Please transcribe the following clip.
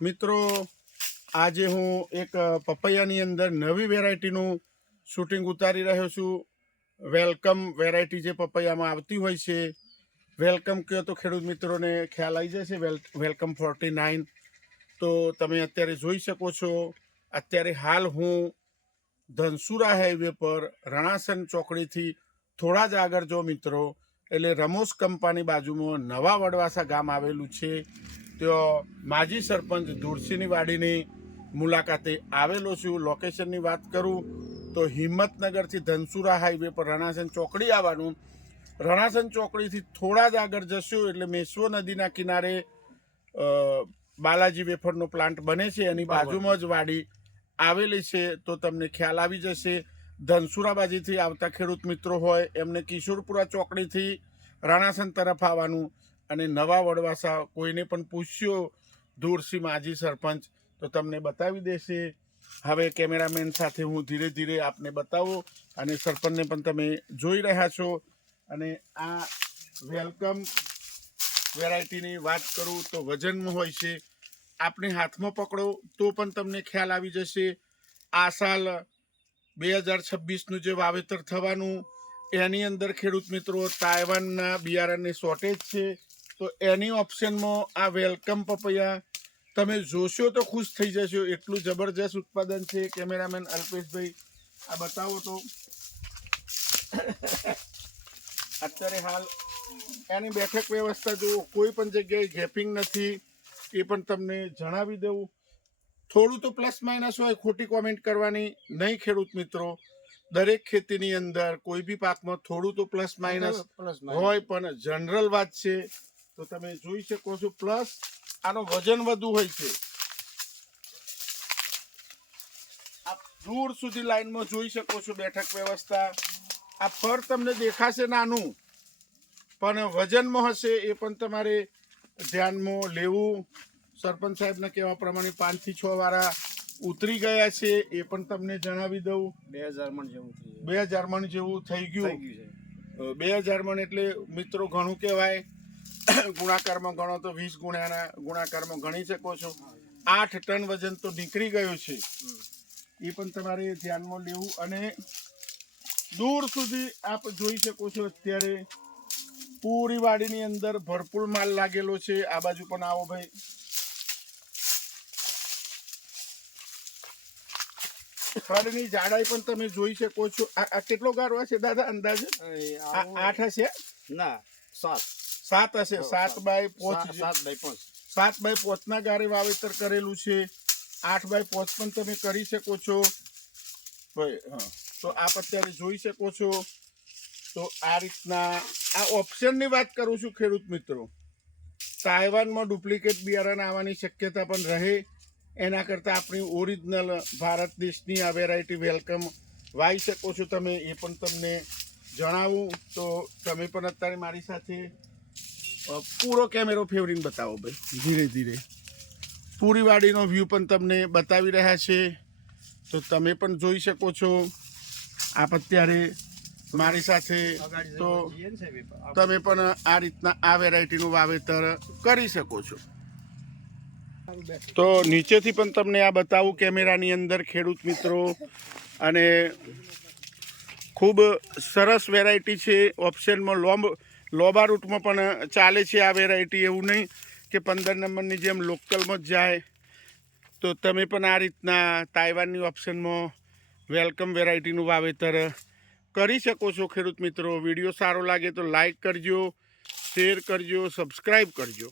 મિત્રો આજે હું એક પપૈયાની અંદર નવી વેરાયટીનું શૂટિંગ ઉતારી રહ્યો છું। વેલકમ વેરાયટી જે પપૈયામાં આવતી હોય છે, વેલકમ કહો તો ખેડૂત મિત્રોને ખ્યાલ આવી જશે। વેલકમ 49 તો તમે અત્યારે જોઈ શકો છો। અત્યારે હાલ હું ધનસુરા હાઈવે પર રણાસન ચોકડીથી થોડા જ આગળ જો મિત્રો એટલે રમોસ કંપાની બાજુમાં નવા વડવાસા ગામ આવેલું છે। ત્યાં માજી સરપંચ ધુરસીની વાડીની મુલાકાતે આવેલો છું। લોકેશનની વાત કરું તો હિંમતનગરથી ધનસુરા હાઈવે પર રણાસન ચોકડી આવવાનું। રણાસન ચોકડીથી થોડા જ આગળ જશો એટલે મેશ્વો નદીના કિનારે બાલાજી વેફરનો પ્લાન્ટ બને છે, એની બાજુમાં જ વાડી આવેલી છે। તો તમને ખ્યાલ આવી જશે। ધનસુરા બાજુથી આવતા ખેડૂત મિત્રો હોય એમને કિશોરપુરા ચોકડીથી રણાસન તરફ આવવાનું અને નવા વડવાસા કોઈને પણ પૂછ્યો ધુરસી માજી સરપંચ તો તમને બતાવી દેશે। હવે કેમેરામેન સાથે હું ધીરે ધીરે આપને બતાવું અને સરપંચને પણ તમે જોઈ રહ્યા છો। અને આ વેલકમ વેરાયટીની વાત કરું તો વજનમાં હોય છે। આપણે હાથમાં પકડો તો પણ તમને ખ્યાલ આવી જશે। આ સાલ 2026નું જે વાવેતર થવાનું એની અંદર ખેડૂત મિત્રો તાઇવાનના બિયારણની શોર્ટેજ છે, તો એની ઓપ્શનમાં આ વેલકમ પપૈયા તમે જોશો તો ખુશ થઈ જશો। એટલું જબરજસ્ત ઉત્પાદન છે। કેમેરામેન અલ્પેશભાઈ આ બતાવો તો અત્યારે હાલ એની બેઠક વ્યવસ્થા જો કોઈ પણ જગ્યાએ ગેપિંગ નથી એ પણ તમને જણાવી દઉં। થોડું તો પ્લસ માઇનસ હોય, ખોટી કોમેન્ટ કરવાની નહીં ખેડૂત મિત્રો। દરેક ખેતીની અંદર કોઈ બી પાકમાં થોડું તો પ્લસ માઇનસ હોય, પણ જનરલ વાત છે તો તમે જોઈ શકો છો। પ્લસ આનો વજન વધુ હોય છે। આપ દૂર સુધી લાઈનમાં જોઈ શકો છો બેઠક વ્યવસ્થા। આ ફર તમને દેખાશે નાનું પણ વજનમાં હશે, એ પણ તમારે ધ્યાનમાં લેવું। સરપંચ સાહેબના કહેવા પ્રમાણે 5 થી 6 વાળા ઉતરી ગયા છે એ પણ તમને જણાવી દઉં। 2000 મણ જેવું 2000 મણ જેવું થઈ ગયું છે। 2000 મણ એટલે મિત્રો ઘણું કહેવાય। ગુણાકારમાં ગણો તો 20 ગુણ્યાના ગુણાકારમાં ગણી શકો છો। 8 ટન વજન તો નીકળી ગયું છે, એ પણ તમારે ધ્યાનમાં લેવું। અને દૂર સુધી આપ જોઈ શકો છો અત્યારે પૂરી વાડીની અંદર ભરપૂર માલ લાગેલો છે। આ બાજુ પણ આવો ભાઈ। ખડની જાડાઈ પણ તમે જોઈ શકો છો। આ કેટલો ગારો હશે દાદા અંદાજે? 8 હશે ના 7 હશે। 7 બાય 5 ના ગારે વાવેતર કરેલું છે। 8 બાય 5 પણ તમે કરી શકો છો ભાઈ। હા, તો આપ અત્યારે જોઈ શકો છો। તો આ રીતના આ ઓપ્શનની વાત કરું છું ખેડૂત મિત્રો। તાઇવાનમાં ડુપ્લિકેટ બિયારણ આવવાની શક્યતા પણ રહે, એના કરતાં આપણી ઓરિજિનલ ભારત દેશની આ વેરાયટી વેલકમ વાવી શકો છો તમે, એ પણ તમને જણાવું। તો તમે પણ અત્યારે મારી સાથે પૂરો કેમેરો ફેવરીને બતાવો ભાઈ, ધીરે ધીરે પૂરી વાડીનો વ્યૂ પણ તમને બતાવી રહ્યા છે, તો તમે પણ જોઈ શકો છો। આપ અત્યારે મારી સાથે તો તમે પણ આ રીતના આ વેરાયટીનું વાવેતર કરી શકો છો। તો નીચેથી પણ તમને આ બતાવું કેમેરાની અંદર ખેડૂત મિત્રો। અને ખૂબ સરસ વેરાયટી છે। ઓપ્શનમાં લોબા રૂટમાં પણ ચાલે છે આ વેરાયટી। એવું નહીં કે 15 નંબરની જેમ લોકલમાં જ જાય। તો તમે પણ આ રીતના તાઇવાનની ઓપ્શનમાં વેલકમ વેરાયટીનું વાવેતર કરી શકો છો ખેડૂત મિત્રો। વિડીયો સારો લાગે તો લાઈક કરજો, શેર કરજો, સબસ્ક્રાઈબ કરજો।